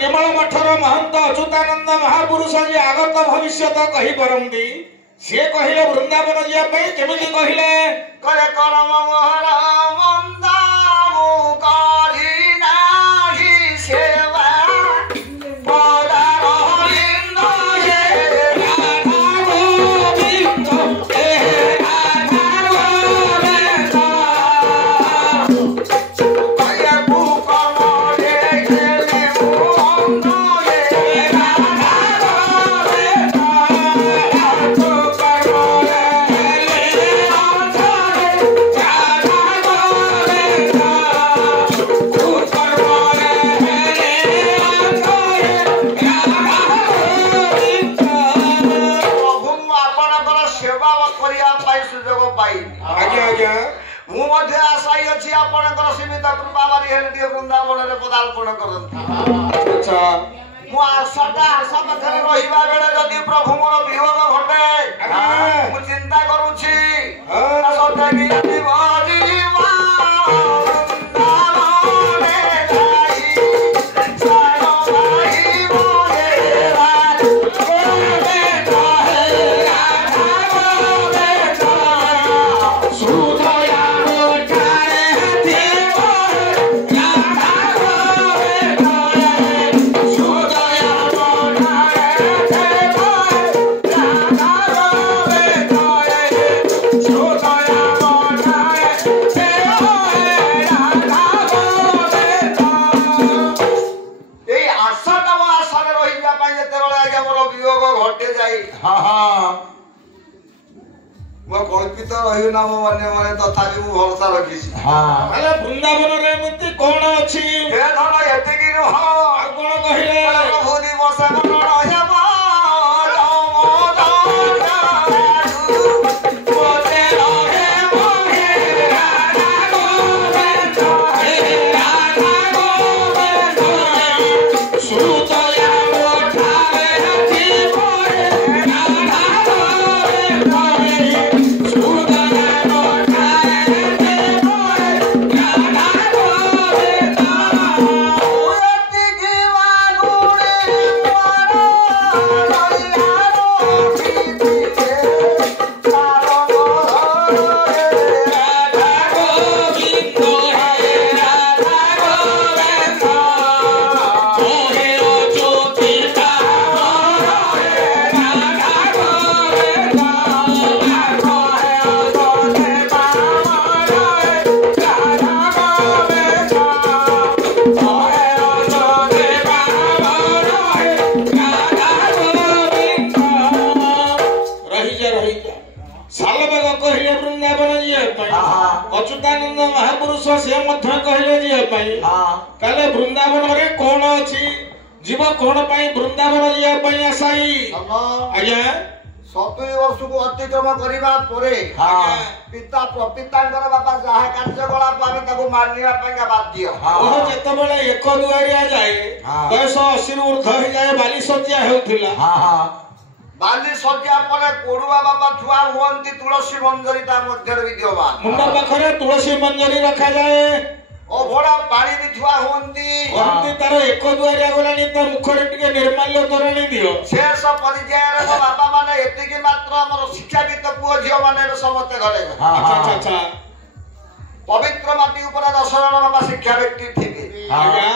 निर्मल मठर महंत अच्युतानंद महापुरुष जी आगत भविष्य कही पारती सी कहले वृंदावन जावाई केमी कहले करे करम मोहर मंदा सेवा सीमित कृपा बारी वृंदावन में पदार्पण करती आशा पाखे रहा बेले जदि प्रभु मोर वियोग घटे मु चिंता करुछि कल्पित रही ना मो मन मन तथापि मु भरोसा रखी वृंदावन कौन अच्छी कौन कहले प्रभु दिवस अच्युतानंद महापुरुष से कहले कहले वृंदावन रे कौन अच्छी जीव कौन वृंदावन जावाई आशाई आज्ञा 70 वर्ष को अतिक्रम करबा परे पिता पितांकर बापा जहा कार्यकलाप आमे ताको मानिबा पयका बाध्य ओहो जेतबेले एक दुआरिया जाए 180 ऊर्ध्व हो जाए बाली सज्जा हेउथिला बाली सज्जा परे कोडुआ बापा छुआ हुअंती तुलसी मंजरी ता मध्य विद्यमान मुंडा पाखरे तुलसी मंजरी रखा जाए ओभड़ा पानी भी छुआ हुअंती तार एक दुआरिया गलानी त मुखरे टिके निर्माल्य तोरणी दियो शेष परिचय रे बाबा माने एतिकी मात्र हमर शिक्षावित पुओ झियो माने समस्त घरे अच्छा अच्छा अच्छा पवित्र माटी ऊपर 10 जन बाबा शिक्षा व्यक्ति थे आज्ञा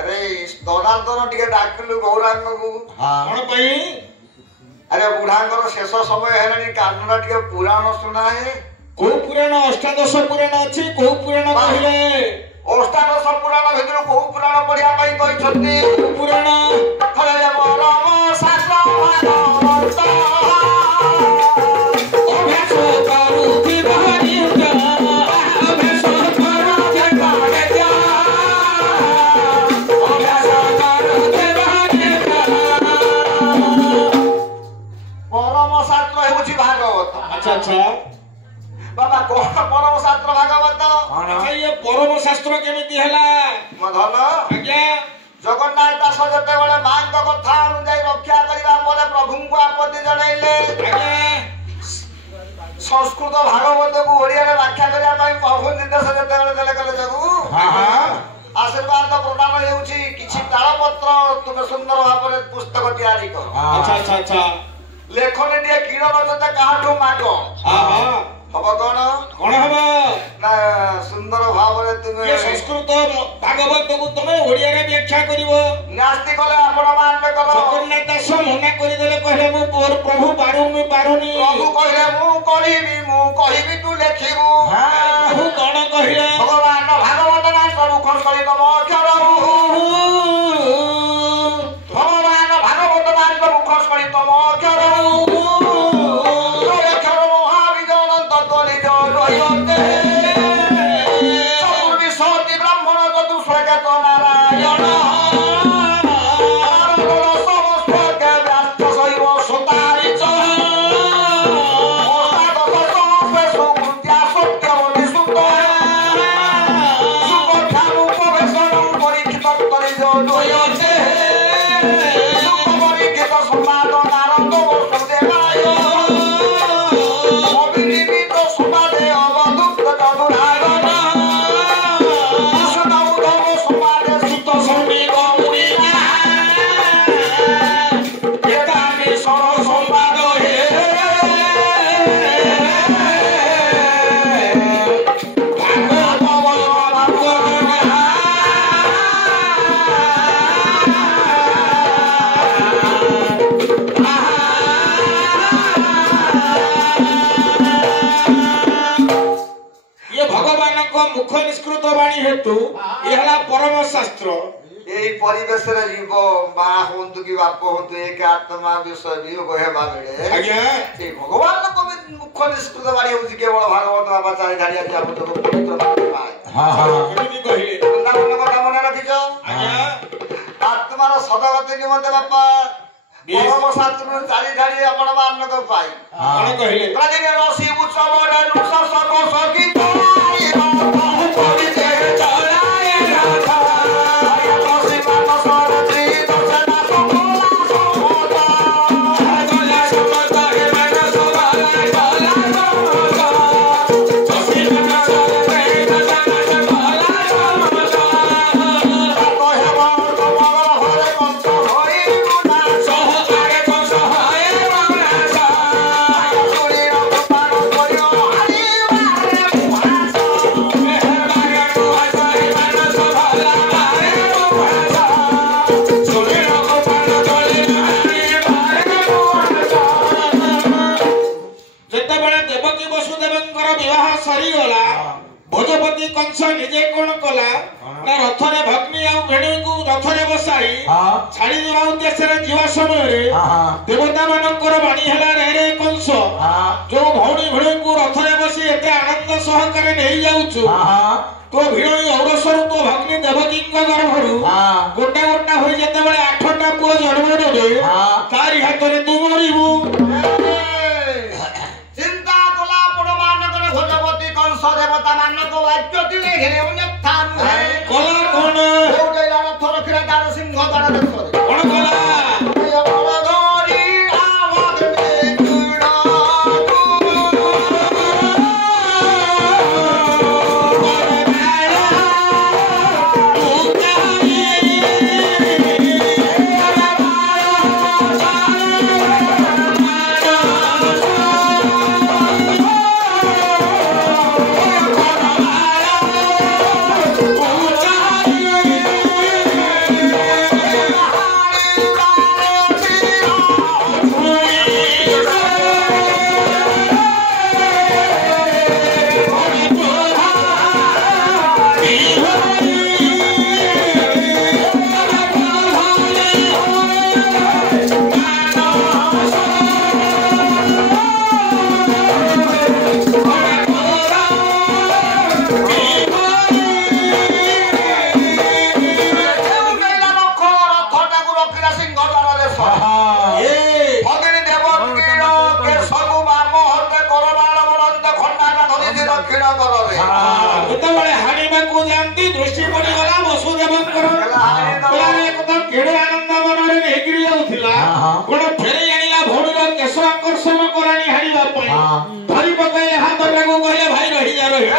अरे दनादन टिके डाकिलु गौरांग को कौन पई अरे बुढ़ांगर शेष समय है कानून टिके पुराण सुना है को पुराण अष्टादश पुराण अछि को पुराण कहले अष्टादश पुराण भितर को पुराण पढ़िया पई कहिसथि पुराण हरे परम शास्त्र भागवत अभ्यास करू बाहरी अभ्यास करू बाहरी परम शास्त्र हेउछि भागवत अच्छा अच्छा बाबा कोन परम शास्त्र भागवत अच्छा ये परम शास्त्र केमिति हला मधन आज्ञा जगन्नाथ दास जते बेले मांग कथा अनुଯାयी रक्षा करिबा परे प्रभु को आपत्ति जणाइले आज्ञा संस्कृत भागवत को ओडिया रे व्याख्या करिया पई प्रभु निर्देश जते बेले देले कले जगु हां हां आशीर्वाद प्रदान हेउछि किछि ताळपत्र तुमे सुंदर भाबरे पुस्तक तयारी कर अच्छा अच्छा अच्छा लेखन दिए किण रचते काहाठू माग हां हां हबो कोन हबो ना सुंदर भाबरे तुमे ये संस्कृत भागवत को तुमे ओडिया रे व्याख्या करिवो नास्ति कले आपण मान में करो जगन्नाथ दास मना करि देले कहले मु प्रभु पारुनी प्रभु कहले मु कहिबी तू लेखिबू प्रभु कोन कहिले भगवान भागवत ना प्रभु खसली तम अक्षर भगवान भागवत ना प्रभु खसली तम अक्षर अक्षर महाविजन तत्व निज रहिते सकुल सती ब्राह्मण तु स्वर्गत नारायण मुख निष्कृत वाणी हेतु यहला परम शास्त्र एई परिवेश रे जीव बा होंतु की बाप होंतु एक आत्मा विषय वियोग हेबा बेले आज्ञा ए भगवान को मुख निष्कृत वाणी होछि केवल भागवत बाबा चारि धारिया जी आपण तो पवित्र हां हां केमिति कहिले वृंदावन কথা মনে রাখিছো आज्ञा आत्मार सदगति निमंते बापा परम शास्त्र चारि धारी आपण मान को पाई कोन कहिले प्रतिदिन रसी उत्सव रे नुसा सको सकी भोजपति कंस निजे कोन कला ना रथरे भग्नी आ भेणी को रथरे बसाई छाड़ी देवा उद्देश्य रे जीवा समय रे देवता मानकर बाणी हला रे कंस जो भौणी भेणी को रथरे बसी एते आनंद सहकारे नै जाउछु तो भिणी औरसरु तो भग्नी देवकी को गर्भरु गोटा गोटा होई जते बेले 8टा पुओ जन्म देबे तारी हाथ रे तू मरिबू चिंता कला पुरमान करे भोजपति कंस देवता मान को वाक्य दिले घेरे अन्यथा नुहे कला कोन हो गइला रथ रखिरा दार सिंह दार देशरे कोन कला Oh, ବେଶୀ ପଡିଗଲା ବସୁଦେବଙ୍କର କଥା କେଡେ ଆନନ୍ଦ ମନରେ ନେଇକିରି ଯାଉଥିଲା ଗୋଟେ ଫେରେଇ ଆଣିଲା ଭଉଣୀର କେଶ ଆକର୍ଷଣ କରାଣି ହାଣିବା ପାଇଁ ଧରି ପକାଇଲେ ହାତଟାକୁ କହିଲେ ଭାଇ ରହିଯା ରହିଯା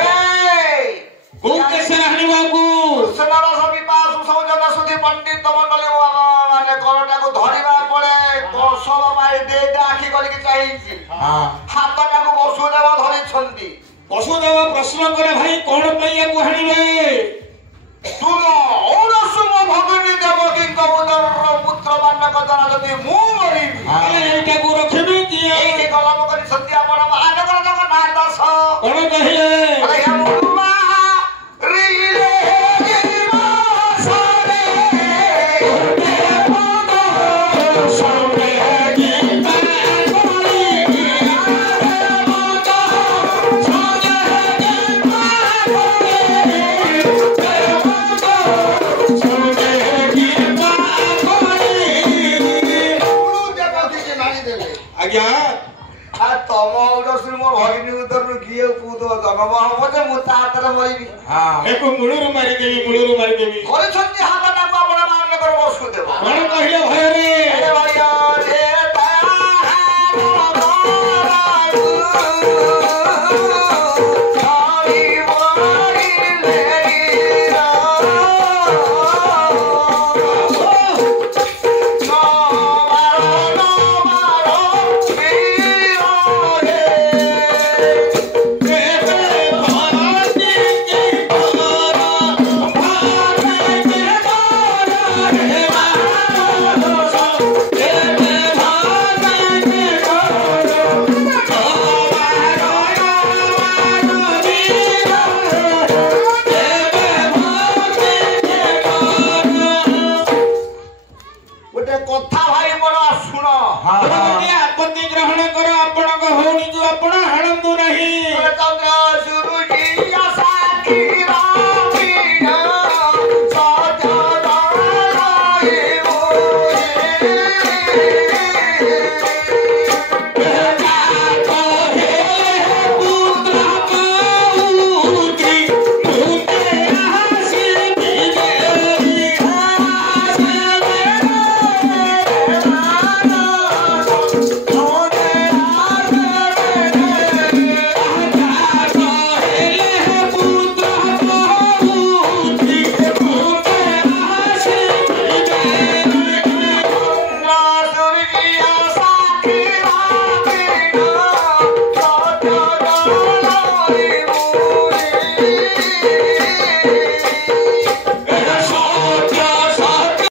କୋଉ କେଶରେ ହାଣିବାକୁ ପଣ୍ଡିତ ମଣ୍ଡଳୀ ମାନେ କରଟାକୁ ଧରିବା ପରେ କୌଶଳ ପାଇଁ ଦେଇ ଆଖି କରିକି ଚାହିଁଛି ହାତଟାକୁ ବସୁଦେବ ଧରିଛନ୍ତି। ବସୁଦେବ ପ୍ରଶ୍ନ କରେ ଭାଇ କଣ ପାଇଁ ୟାକୁ ହାଣିବେ? ତୁମ ଔରସୁମ ଭଗିନୀ ଦେବକୀଙ୍କ ଉଦରର ପୁତ୍ର ମାନଙ୍କ ଦ୍ୱାରା ଯଦି ମୁଁ ମରିବି ଏଇଟାକୁ ରଖିବି କିଏ? ଏଇଠି କଲମ କରିଛନ୍ତି ଆପଣ ମହାନଗର ଜଗନ୍ନାଥ ଦାସ। କଣ କହିଲେ? ତମ ଔରସୁମ ଭଗିନୀ ଉଦରରୁ କିଏ ପୁତ ଜନ୍ମ ହବ ଯେ ମୁଁ ତା ହାତରେ ମରିବି? ମୂଳରୁ ମାରିଦେବି କରିଛନ୍ତି ହାତଟାକୁ ଆପଣ ମହାନଗର ବସୁଦେବ। କଣ କହିଲେ ଭୟରେ? ଆପତ୍ତି ଗ୍ରହଣ କର ଆପଣଙ୍କ ଭଉଣୀକୁ ଆପଣ ହାଣନ୍ତୁ ନାହିଁ।